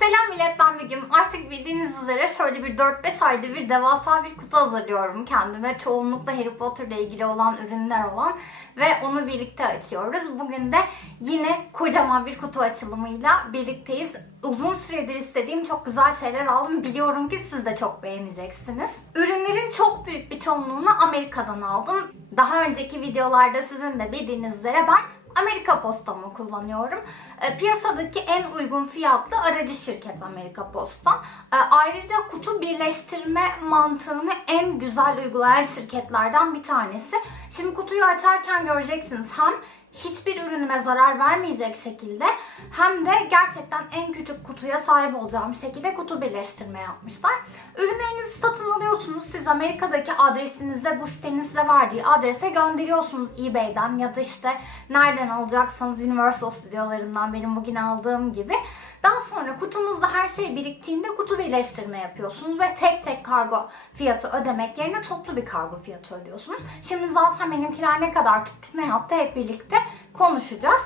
Selam millet ben Begüm. Artık bildiğiniz üzere şöyle bir 4-5 ayda bir devasa bir kutu hazırlıyorum kendime. Çoğunlukla Harry Potter ile ilgili olan ürünler olan ve onu birlikte açıyoruz. Bugün de yine kocaman bir kutu açılımıyla birlikteyiz. Uzun süredir istediğim çok güzel şeyler aldım. Biliyorum ki siz de çok beğeneceksiniz. Ürünlerin çok büyük bir çoğunluğunu Amerika'dan aldım. Daha önceki videolarda sizin de bildiğiniz üzere ben Amerika Posta'mı kullanıyorum. E, piyasadaki en uygun fiyatlı aracı şirket Amerika Posta. E, ayrıca kutu birleştirme mantığını en güzel uygulayan şirketlerden bir tanesi. Şimdi kutuyu açarken göreceksiniz hem hiçbir ürünüme zarar vermeyecek şekilde hem de gerçekten en küçük kutuya sahip olacağım şekilde kutu birleştirme yapmışlar. Ürünlerinizi satın alıyorsunuz. Siz Amerika'daki adresinize bu sitenin size verdiği adrese gönderiyorsunuz eBay'den ya da işte nereden alacaksanız Universal Stüdyolarından benim bugün aldığım gibi. Daha sonra kutunuzda her şey biriktiğinde kutu birleştirme yapıyorsunuz ve tek tek kargo fiyatı ödemek yerine toplu bir kargo fiyatı ödüyorsunuz. Şimdi zaten benimkiler ne kadar tuttu ne yaptı hep birlikte konuşacağız.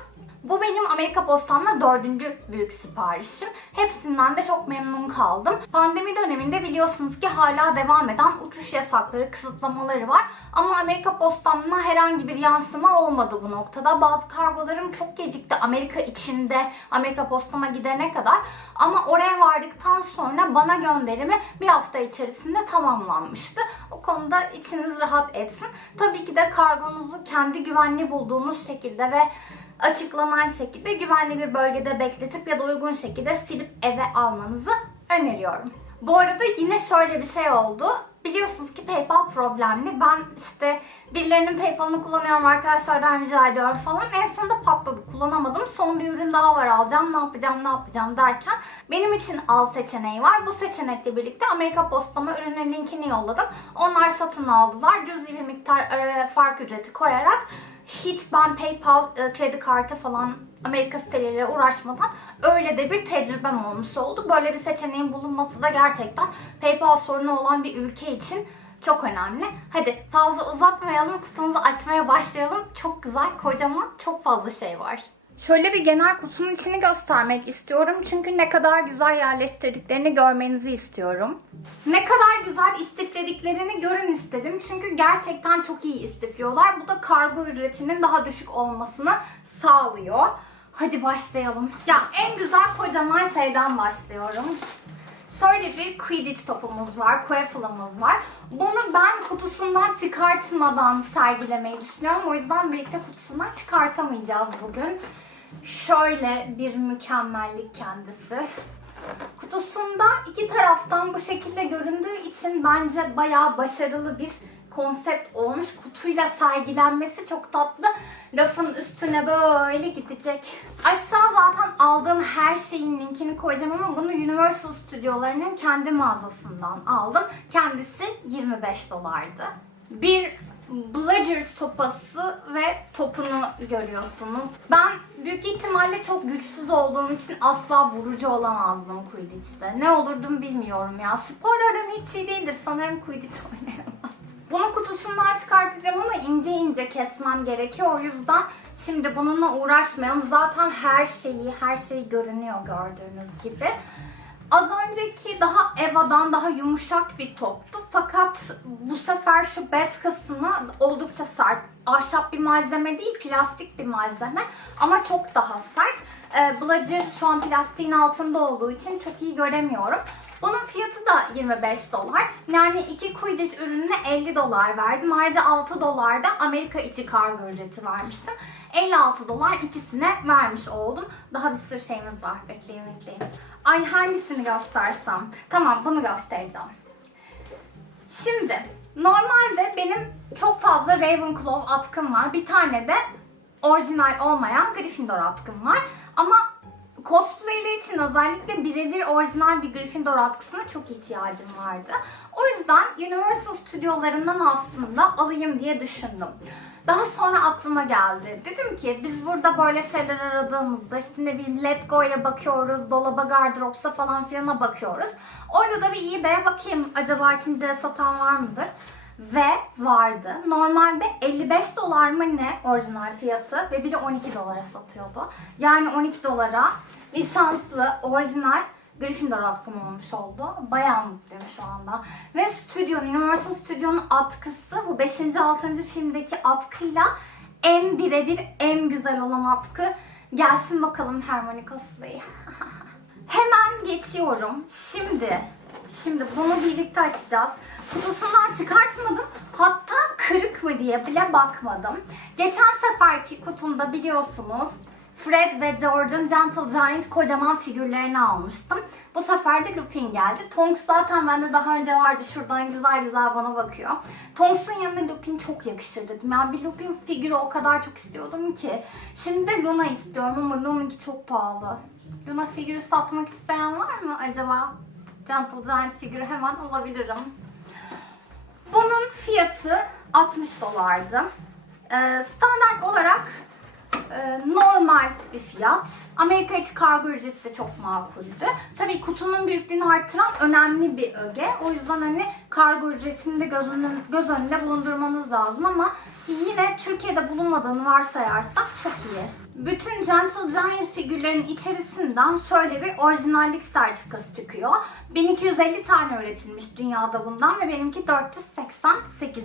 Bu benim Amerika Postam'la dördüncü büyük siparişim. Hepsinden de çok memnun kaldım. Pandemi döneminde biliyorsunuz ki hala devam eden uçuş yasakları, kısıtlamaları var. Ama Amerika Postam'la herhangi bir yansıma olmadı bu noktada. Bazı kargolarım çok gecikti Amerika içinde, Amerika Postam'a gidene kadar. Ama oraya vardıktan sonra bana gönderimi bir hafta içerisinde tamamlanmıştı. O konuda içiniz rahat etsin. Tabii ki de kargonuzu kendi güvenli bulduğunuz şekilde ve açıklanan şekilde güvenli bir bölgede bekletip ya da uygun şekilde silip eve almanızı öneriyorum. Bu arada yine şöyle bir şey oldu. Biliyorsunuz ki PayPal problemli. Ben işte birilerinin PayPal'ını kullanıyorum arkadaşlardan rica ediyorum falan. En sonunda patladı. Kullanamadım. Son bir ürün daha var alacağım. Ne yapacağım ne yapacağım derken benim için al seçeneği var. Bu seçenekle birlikte Amerika Posta'ma ürünün linkini yolladım. Onlar satın aldılar. Cüzi bir miktar e, fark ücreti koyarak hiç ben PayPal e, kredi kartı falan Amerika siteleriyle uğraşmadan öyle de bir tecrübem olmuş oldu. Böyle bir seçeneğin bulunması da gerçekten PayPal sorunu olan bir ülke için çok önemli. Hadi fazla uzatmayalım, kutumuzu açmaya başlayalım. Çok güzel, kocaman, çok fazla şey var. Şöyle bir genel kutunun içini göstermek istiyorum. Çünkü ne kadar güzel yerleştirdiklerini görmenizi istiyorum. Ne kadar güzel istiflediklerini görün istedim. Çünkü gerçekten çok iyi istifliyorlar. Bu da kargo ücretinin daha düşük olmasını sağlıyor. Hadi başlayalım. Ya en güzel kocaman şeyden başlıyorum. Şöyle bir Quidditch topumuz var, Quaffle'ımız var. Bunu ben kutusundan çıkartmadan sergilemeyi düşünüyorum. O yüzden birlikte kutusundan çıkartamayacağız bugün. Şöyle bir mükemmellik kendisi. Kutusunda iki taraftan bu şekilde göründüğü için bence bayağı başarılı bir konsept olmuş. Kutuyla sergilenmesi çok tatlı. Rafın üstüne böyle gidecek. Aşağı zaten aldığım her şeyin linkini koyacağım ama bunu Universal Stüdyolarının kendi mağazasından aldım. Kendisi 25 dolardı. Bir Bludger sopası ve topunu görüyorsunuz. Ben büyük ihtimalle çok güçsüz olduğum için asla vurucu olamazdım Quidditch'te. Ne olurdum bilmiyorum ya. Spor aram hiç iyi değildir. Sanırım Quidditch oynayamaz. Bunu kutusundan çıkartacağım ama ince ince kesmem gerekiyor. O yüzden şimdi bununla uğraşmayalım. Zaten her şeyi, her şey görünüyor gördüğünüz gibi. Az önceki daha Eva'dan daha yumuşak bir toptu. Fakat bu sefer şu bet kısmı oldukça sert. Ahşap bir malzeme değil, plastik bir malzeme. Ama çok daha sert. Ee, Bludger şu an plastiğin altında olduğu için çok iyi göremiyorum. Bunun fiyatı da 25 dolar. Yani iki Quidditch ürününe 50 dolar verdim. Ayrıca 6 dolar da Amerika içi kargo ücreti vermiştim. 56 dolar ikisine vermiş oldum. Daha bir sürü şeyimiz var. Bekleyin bekleyin. Ay hangisini göstersem? Tamam bunu göstereceğim. Şimdi normalde benim çok fazla Ravenclaw atkım var. Bir tane de orijinal olmayan Gryffindor atkım var. Ama cosplayler için özellikle birebir orijinal bir Gryffindor atkısına çok ihtiyacım vardı. O yüzden Universal Stüdyolarından aslında alayım diye düşündüm. Daha sonra aklıma geldi. Dedim ki biz burada böyle şeyler aradığımızda işte ne bileyim Let Go'ya bakıyoruz, dolaba gardıropsa falan filana bakıyoruz. Orada da bir eBay'e bakayım acaba ikinci satan var mıdır? Ve vardı. Normalde 55 dolar mı ne orijinal fiyatı ve biri 12 dolara satıyordu. Yani 12 dolara lisanslı, orijinal Gryffindor atkım olmuş oldu. Bayağı mutluyum şu anda. Ve stüdyo, Universal Studio'nun atkısı bu 5. 6. filmdeki atkıyla en birebir en güzel olan atkı. Gelsin bakalım Hermione cosplay. Hemen geçiyorum. Şimdi, şimdi bunu birlikte açacağız. Kutusundan çıkartmadım. Hatta kırık mı diye bile bakmadım. Geçen seferki kutumda biliyorsunuz Fred ve George'un Gentle Giant kocaman figürlerini almıştım. Bu sefer de Lupin geldi. Tonks zaten bende daha önce vardı. Şuradan güzel güzel bana bakıyor. Tonks'un yanına Lupin çok yakışır dedim. Yani bir Lupin figürü o kadar çok istiyordum ki. Şimdi de Luna istiyorum ama Luna'nınki çok pahalı. Luna figürü satmak isteyen var mı acaba? Gentle Giant figürü hemen alabilirim. Bunun fiyatı 60 dolardı. Ee, standart olarak e, normal bir fiyat. Amerika içi kargo ücreti de çok makuldü. Tabii kutunun büyüklüğünü artıran önemli bir öge. O yüzden hani kargo ücretini de göz, göz önünde bulundurmanız lazım ama yine Türkiye'de bulunmadığını varsayarsak çok iyi. Bütün Gentle Giant figürlerin içerisinden şöyle bir orijinallik sertifikası çıkıyor. 1250 tane üretilmiş dünyada bundan ve benimki 488.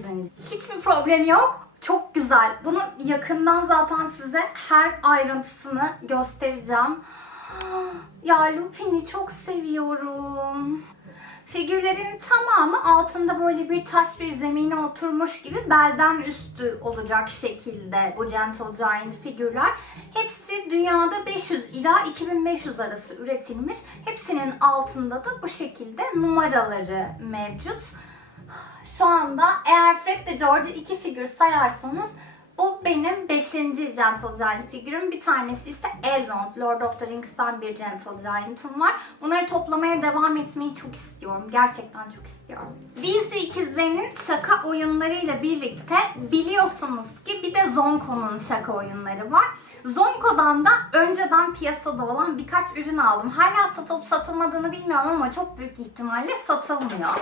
Hiçbir problem yok. Çok güzel. Bunu yakından zaten size her ayrıntısını göstereceğim. Ya Lupin'i çok seviyorum. Figürlerin tamamı altında böyle bir taş bir zemine oturmuş gibi belden üstü olacak şekilde bu Gentle Giant figürler. Hepsi dünyada 500 ila 2500 arası üretilmiş. Hepsinin altında da bu şekilde numaraları mevcut. Şu anda eğer Fred ve George'u iki figür sayarsanız benim 5. Gentle Giant figürüm. Bir tanesi ise Elrond, Lord of the Rings'ten bir Gentle Giant'ım var. Bunları toplamaya devam etmeyi çok istiyorum. Gerçekten çok istiyorum. Weasley ikizlerinin şaka oyunlarıyla birlikte biliyorsunuz ki bir de Zonko'nun şaka oyunları var. Zonko'dan da önceden piyasada olan birkaç ürün aldım. Hala satılıp satılmadığını bilmiyorum ama çok büyük ihtimalle satılmıyor.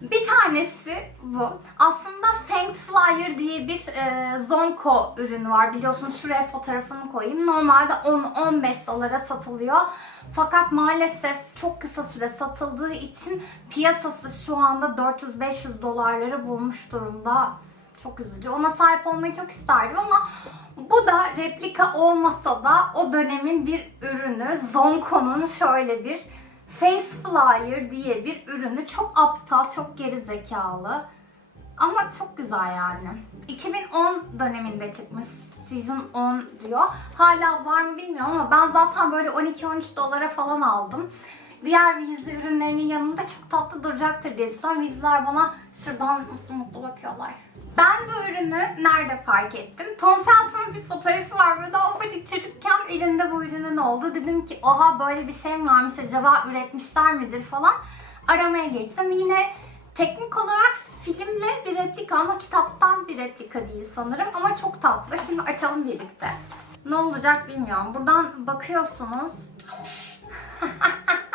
Bir tanesi bu. Aslında Faint Flyer diye bir e, Zonko ürünü var. Biliyorsunuz şuraya fotoğrafını koyayım. Normalde 10-15 dolara satılıyor. Fakat maalesef çok kısa süre satıldığı için piyasası şu anda 400-500 dolarları bulmuş durumda. Çok üzücü. Ona sahip olmayı çok isterdim ama bu da replika olmasa da o dönemin bir ürünü. Zonko'nun şöyle bir Face Flyer diye bir ürünü çok aptal, çok geri zekalı. Ama çok güzel yani. 2010 döneminde çıkmış. Season 10 diyor. Hala var mı bilmiyorum ama ben zaten böyle 12-13 dolara falan aldım. Diğer Weasley ürünlerinin yanında çok tatlı duracaktır diye düşünüyorum. Weasley'ler bana şuradan mutlu mutlu bakıyorlar. Ben bu ürünü nerede fark ettim? Tom Felton'un bir fotoğrafı var. Böyle daha ufacık çocukken elinde bu ürünün oldu. Dedim ki oha böyle bir şey mi varmış acaba üretmişler midir falan. Aramaya geçtim. Yine teknik olarak filmle bir replika ama kitaptan bir replika değil sanırım. Ama çok tatlı. Şimdi açalım birlikte. Ne olacak bilmiyorum. Buradan bakıyorsunuz.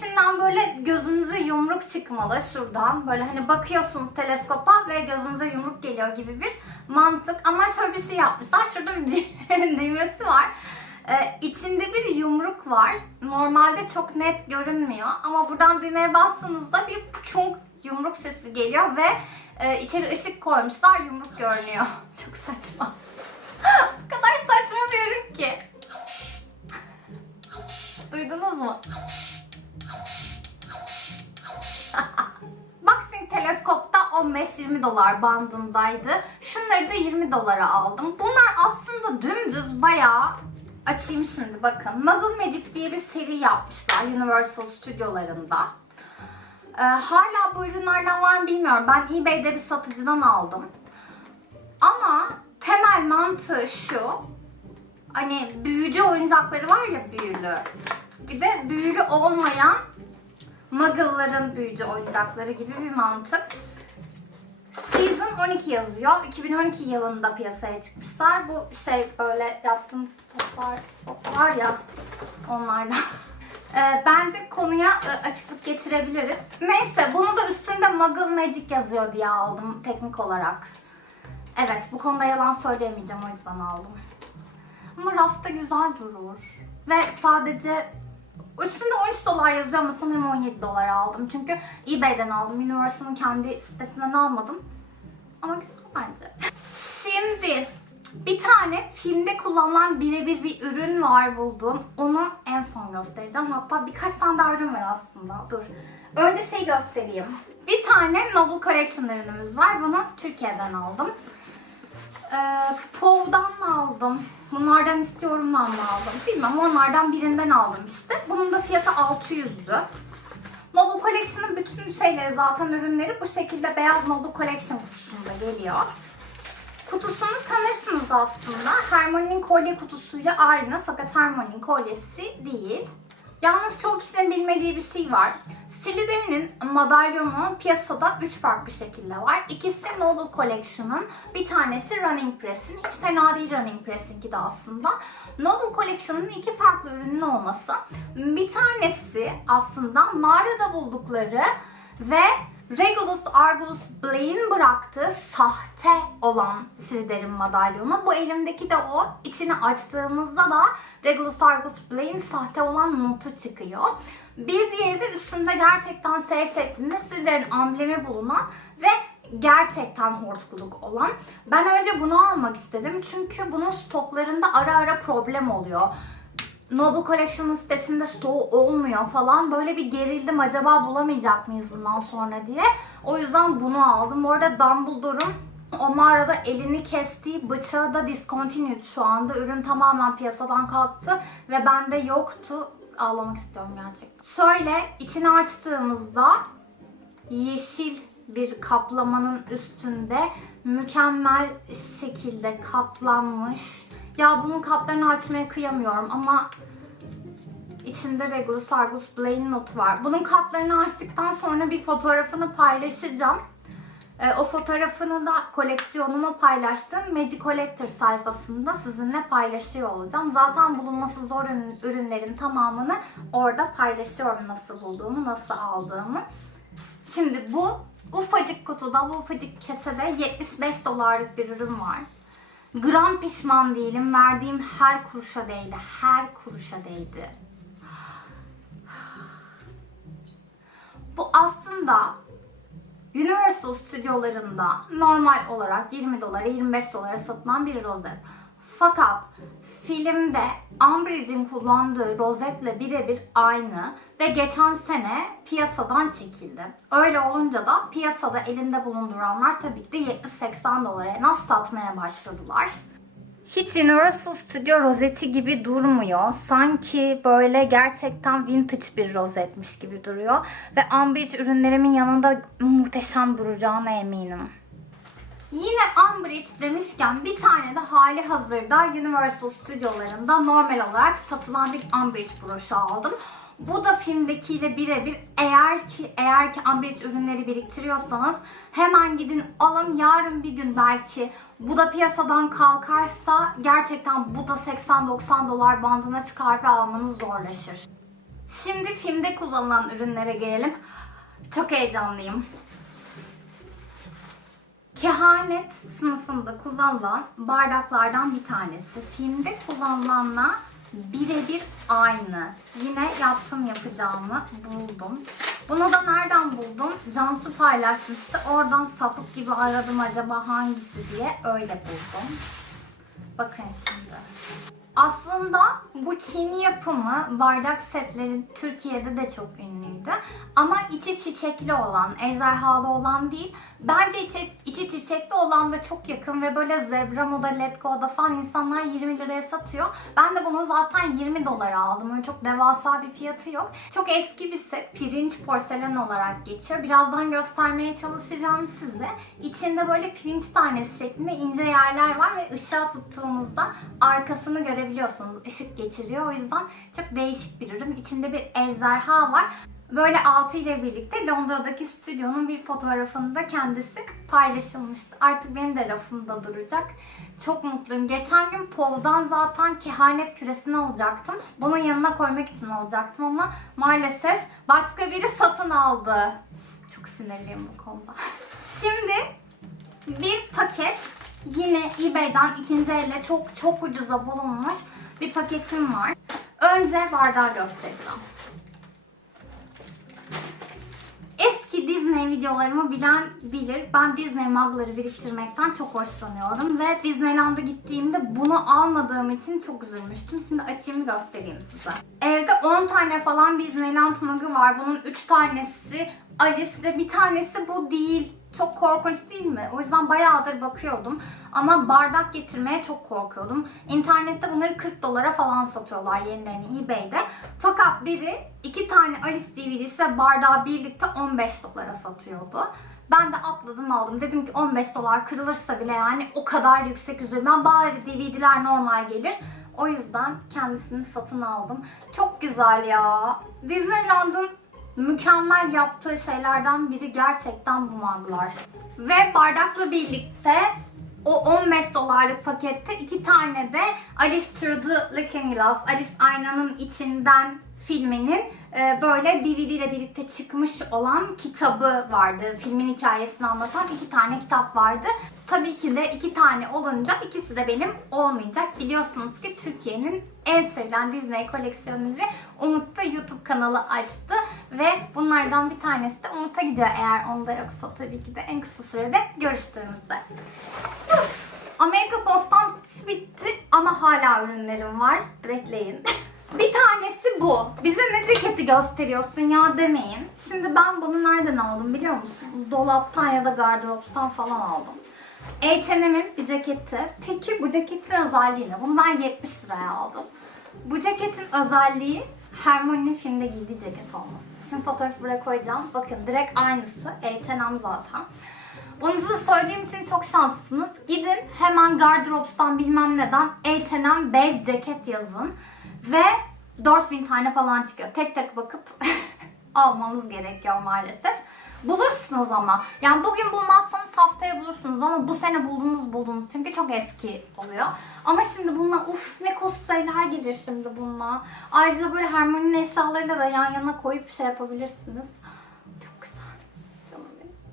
içinden böyle gözünüze yumruk çıkmalı şuradan. Böyle hani bakıyorsunuz teleskopa ve gözünüze yumruk geliyor gibi bir mantık. Ama şöyle bir şey yapmışlar. Şurada bir dü- düğmesi var. Ee, içinde bir yumruk var. Normalde çok net görünmüyor. Ama buradan düğmeye bastığınızda bir puçunk yumruk sesi geliyor ve e, içeri ışık koymuşlar yumruk görünüyor. Çok saçma. o kadar saçma bir ürün ki. Duydunuz mu? Boxing teleskopta 15-20 dolar bandındaydı. Şunları da 20 dolara aldım. Bunlar aslında dümdüz bayağı açayım şimdi bakın. Muggle Magic diye bir seri yapmışlar Universal Stüdyolarında. Ee, hala bu ürünlerden var mı bilmiyorum. Ben eBay'de bir satıcıdan aldım. Ama temel mantığı şu. Hani büyücü oyuncakları var ya büyülü. Bir de büyülü olmayan Muggle'ların büyücü oyuncakları gibi bir mantık. Season 12 yazıyor. 2012 yılında piyasaya çıkmışlar. Bu şey böyle yaptığınız toplar, top var ya onlardan. Ee, bence konuya e, açıklık getirebiliriz. Neyse bunu da üstünde Muggle Magic yazıyor diye aldım teknik olarak. Evet bu konuda yalan söyleyemeyeceğim o yüzden aldım. Ama rafta güzel durur. Ve sadece üstünde 13 dolar yazıyor ama sanırım 17 dolar aldım. Çünkü eBay'den aldım. Universal'ın kendi sitesinden almadım. Ama güzel bence. Şimdi bir tane filmde kullanılan birebir bir ürün var buldum. Onu en son göstereceğim. Hatta birkaç tane daha ürün var aslında. Dur. Önce şey göstereyim. Bir tane Novel Collection ürünümüz var. Bunu Türkiye'den aldım. Ee, Pov'dan aldım? Bunlardan istiyorum mı aldım? Bilmem onlardan birinden aldım işte. Bunun da fiyatı 600'dü. Noble Collection'ın bütün şeyleri zaten ürünleri bu şekilde beyaz Noble Collection kutusunda geliyor. Kutusunu tanırsınız aslında. Harmony'nin kolye kutusuyla aynı fakat Harmony'nin kolyesi değil. Yalnız çok kişinin bilmediği bir şey var. Slytherin'in madalyonu piyasada 3 farklı şekilde var. İkisi Noble Collection'ın, bir tanesi Running Press'in. Hiç fena değil Running Press'inki de aslında. Noble Collection'ın iki farklı ürünün olması. Bir tanesi aslında mağarada buldukları ve Regulus Argulus Blaine bıraktığı sahte olan Slytherin madalyonu. Bu elimdeki de o. İçini açtığımızda da Regulus Argulus Blaine sahte olan notu çıkıyor. Bir diğeri de üstünde gerçekten S şeklinde Slytherin amblemi bulunan ve gerçekten hortkuluk olan. Ben önce bunu almak istedim çünkü bunun stoklarında ara ara problem oluyor. Noble Collection'ın sitesinde stoğu olmuyor falan. Böyle bir gerildim acaba bulamayacak mıyız bundan sonra diye. O yüzden bunu aldım. Bu arada Dumbledore'un o mağarada elini kestiği bıçağı da discontinued şu anda. Ürün tamamen piyasadan kalktı ve bende yoktu. Ağlamak istiyorum gerçekten. Şöyle içini açtığımızda yeşil bir kaplamanın üstünde mükemmel şekilde katlanmış. Ya bunun kaplarını açmaya kıyamıyorum ama içinde Regulus Argus Blaine notu var. Bunun kaplarını açtıktan sonra bir fotoğrafını paylaşacağım. Ee, o fotoğrafını da koleksiyonumu paylaştığım Magic Collector sayfasında sizinle paylaşıyor olacağım. Zaten bulunması zor ürün- ürünlerin tamamını orada paylaşıyorum nasıl bulduğumu, nasıl aldığımı. Şimdi bu ufacık kutuda, bu ufacık kesede 75 dolarlık bir ürün var. Gram pişman değilim. Verdiğim her kuruşa değdi. Her kuruşa değdi. Bu aslında Universal stüdyolarında normal olarak 20 dolara 25 dolara satılan bir rozet. Fakat filmde Umbridge'in kullandığı rozetle birebir aynı ve geçen sene piyasadan çekildi. Öyle olunca da piyasada elinde bulunduranlar tabii ki de 70-80 dolara en az satmaya başladılar. Hiç Universal Studio rozeti gibi durmuyor. Sanki böyle gerçekten vintage bir rozetmiş gibi duruyor. Ve Umbridge ürünlerimin yanında muhteşem duracağına eminim. Yine Umbridge demişken bir tane de hali hazırda Universal stüdyolarında normal olarak satılan bir Umbridge broşu aldım. Bu da filmdekiyle birebir eğer ki eğer ki Umbridge ürünleri biriktiriyorsanız hemen gidin alın yarın bir gün belki bu da piyasadan kalkarsa gerçekten bu da 80-90 dolar bandına çıkar ve almanız zorlaşır. Şimdi filmde kullanılan ürünlere gelelim. Çok heyecanlıyım. Kehanet sınıfında kullanılan bardaklardan bir tanesi. Filmde kullanılanla birebir aynı. Yine yaptım yapacağımı buldum. Bunu da nereden buldum? Cansu paylaşmıştı. Oradan sapık gibi aradım acaba hangisi diye öyle buldum. Bakın şimdi. Aslında bu Çin yapımı bardak setleri Türkiye'de de çok ünlüydü. Ama içi çiçekli olan, ejderhalı olan değil. Bence içi, içi çiçekli olan da çok yakın ve böyle Zebra Moda, Letgo'da falan insanlar 20 liraya satıyor. Ben de bunu zaten 20 dolara aldım. Öyle çok devasa bir fiyatı yok. Çok eski bir set. Pirinç porselen olarak geçiyor. Birazdan göstermeye çalışacağım size. İçinde böyle pirinç tanesi şeklinde ince yerler var ve ışığa tuttuğunuzda arkasını görebiliyorsunuz. Işık geçiriyor. O yüzden çok değişik bir ürün. İçinde bir ejderha var. Böyle altı ile birlikte Londra'daki stüdyonun bir fotoğrafında kendisi paylaşılmıştı. Artık benim de rafımda duracak. Çok mutluyum. Geçen gün Pov'dan zaten kehanet küresini alacaktım. Bunun yanına koymak için alacaktım ama maalesef başka biri satın aldı. Çok sinirliyim bu konuda. Şimdi bir paket yine eBay'den ikinci elle çok çok ucuza bulunmuş bir paketim var. Önce bardağı göstereceğim. Disney videolarımı bilen bilir. Ben Disney mugları biriktirmekten çok hoşlanıyorum. Ve Disneyland'a gittiğimde bunu almadığım için çok üzülmüştüm. Şimdi açayım göstereyim size. Evde 10 tane falan Disneyland mug'ı var. Bunun 3 tanesi Alice ve bir tanesi bu değil. Çok korkunç değil mi? O yüzden bayağıdır bakıyordum. Ama bardak getirmeye çok korkuyordum. İnternette bunları 40 dolara falan satıyorlar yenilerini eBay'de. Fakat biri iki tane Alice DVD'si ve bardağı birlikte 15 dolara satıyordu. Ben de atladım aldım. Dedim ki 15 dolar kırılırsa bile yani o kadar yüksek üzerinden bari DVD'ler normal gelir. O yüzden kendisini satın aldım. Çok güzel ya. Disneyland'ın mükemmel yaptığı şeylerden biri gerçekten bu muglar. Ve bardakla birlikte o 15 dolarlık pakette iki tane de Alice Through the Looking Glass, Alice Aynanın içinden filminin e, böyle DVD ile birlikte çıkmış olan kitabı vardı. Filmin hikayesini anlatan iki tane kitap vardı. Tabii ki de iki tane olunca ikisi de benim olmayacak. Biliyorsunuz ki Türkiye'nin en sevilen Disney koleksiyoneri Umut da YouTube kanalı açtı ve bunlardan bir tanesi de Umut'a gidiyor eğer onda yoksa tabii ki de en kısa sürede görüştüğümüzde. Uf! Amerika Postan kutusu bitti ama hala ürünlerim var. Bekleyin. Bir tanesi bu. Bize ne ceketi gösteriyorsun ya demeyin. Şimdi ben bunu nereden aldım biliyor musunuz? Dolaptan ya da gardıroptan falan aldım. H&M'in bir ceketi. Peki bu ceketin özelliği ne? Bunu ben 70 liraya aldım. Bu ceketin özelliği Hermione'nin filmde giydiği ceket olması. Şimdi fotoğrafı buraya koyacağım. Bakın direkt aynısı. H&M zaten. Bunu size söylediğim için çok şanslısınız. Gidin hemen Gardırops'tan bilmem neden H&M bej ceket yazın. Ve 4000 tane falan çıkıyor. Tek tek bakıp almanız gerekiyor maalesef. Bulursunuz ama. Yani bugün bulmazsanız haftaya bulursunuz ama bu sene buldunuz buldunuz. Çünkü çok eski oluyor. Ama şimdi bununla uf ne cosplayler gelir şimdi bununla. Ayrıca böyle Hermione'nin eşyalarını da yan yana koyup şey yapabilirsiniz. Çok güzel.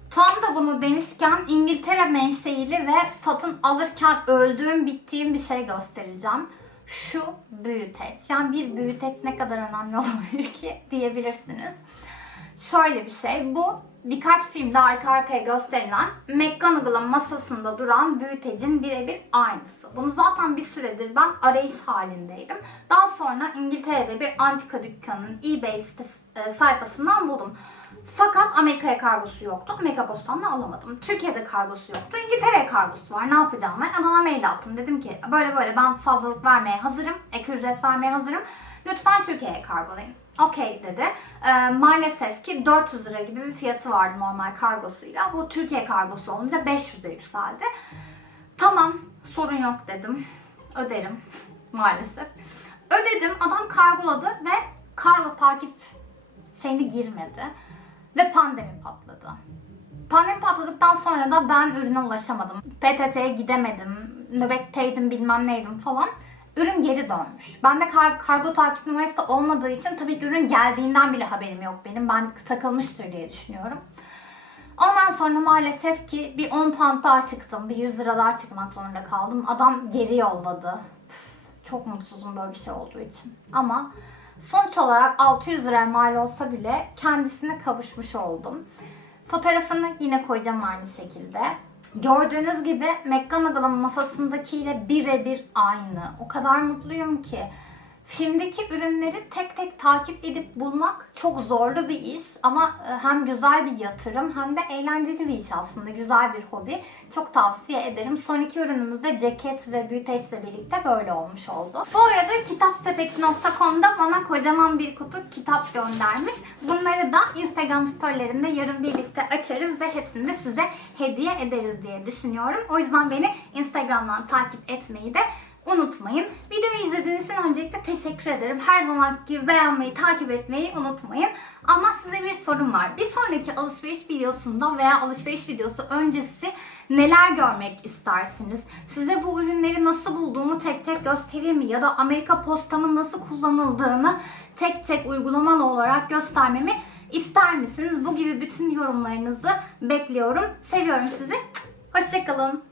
Tam da bunu demişken İngiltere menşeili ve satın alırken öldüğüm bittiğim bir şey göstereceğim. Şu büyüteç. Yani bir büyüteç ne kadar önemli olabilir ki diyebilirsiniz. Şöyle bir şey. Bu birkaç filmde arka arkaya gösterilen McGonagall'ın masasında duran büyütecin birebir aynısı. Bunu zaten bir süredir ben arayış halindeydim. Daha sonra İngiltere'de bir antika dükkanının eBay sitesi, e, sayfasından buldum. Fakat Amerika'ya kargosu yoktu. Amerika postanla alamadım. Türkiye'de kargosu yoktu. İngiltere'ye kargosu var. Ne yapacağım ben? Adama mail attım. Dedim ki böyle böyle ben fazlalık vermeye hazırım. Ek ücret vermeye hazırım. Lütfen Türkiye'ye kargolayın. Okey dedi. Ee, maalesef ki 400 lira gibi bir fiyatı vardı normal kargosuyla. Bu Türkiye kargosu olunca 500'e yükseldi. Tamam sorun yok dedim. Öderim maalesef. Ödedim adam kargoladı ve kargo takip şeyini girmedi. Ve pandemi patladı. Pandemi patladıktan sonra da ben ürüne ulaşamadım. PTT'ye gidemedim. Nöbetteydim bilmem neydim falan. Ürün geri dönmüş. Bende kar- kargo takip numarası da olmadığı için tabii ki ürün geldiğinden bile haberim yok benim. Ben takılmıştır diye düşünüyorum. Ondan sonra maalesef ki bir 10 pound daha çıktım. Bir 100 lira daha çıkmak zorunda kaldım. Adam geri yolladı. Üf, Çok mutsuzum böyle bir şey olduğu için. Ama sonuç olarak 600 liraya mal olsa bile kendisine kavuşmuş oldum. Fotoğrafını yine koyacağım aynı şekilde. Gördüğünüz gibi McGonagall'ın masasındakiyle birebir aynı. O kadar mutluyum ki. Filmdeki ürünleri tek tek takip edip bulmak çok zorlu bir iş ama e, hem güzel bir yatırım hem de eğlenceli bir iş aslında. Güzel bir hobi. Çok tavsiye ederim. Son iki ürünümüz de ceket ve büyüteçle birlikte böyle olmuş oldu. Bu arada kitapsepeti.com'da bana kocaman bir kutu kitap göndermiş. Bunları da Instagram storylerinde yarın birlikte açarız ve hepsini de size hediye ederiz diye düşünüyorum. O yüzden beni Instagram'dan takip etmeyi de unutmayın. Videoyu izlediğiniz için öncelikle teşekkür ederim. Her zaman gibi beğenmeyi, takip etmeyi unutmayın. Ama size bir sorum var. Bir sonraki alışveriş videosunda veya alışveriş videosu öncesi neler görmek istersiniz? Size bu ürünleri nasıl bulduğumu tek tek göstereyim mi? Ya da Amerika postamın nasıl kullanıldığını tek tek uygulamalı olarak göstermemi ister misiniz? Bu gibi bütün yorumlarınızı bekliyorum. Seviyorum sizi. Hoşçakalın.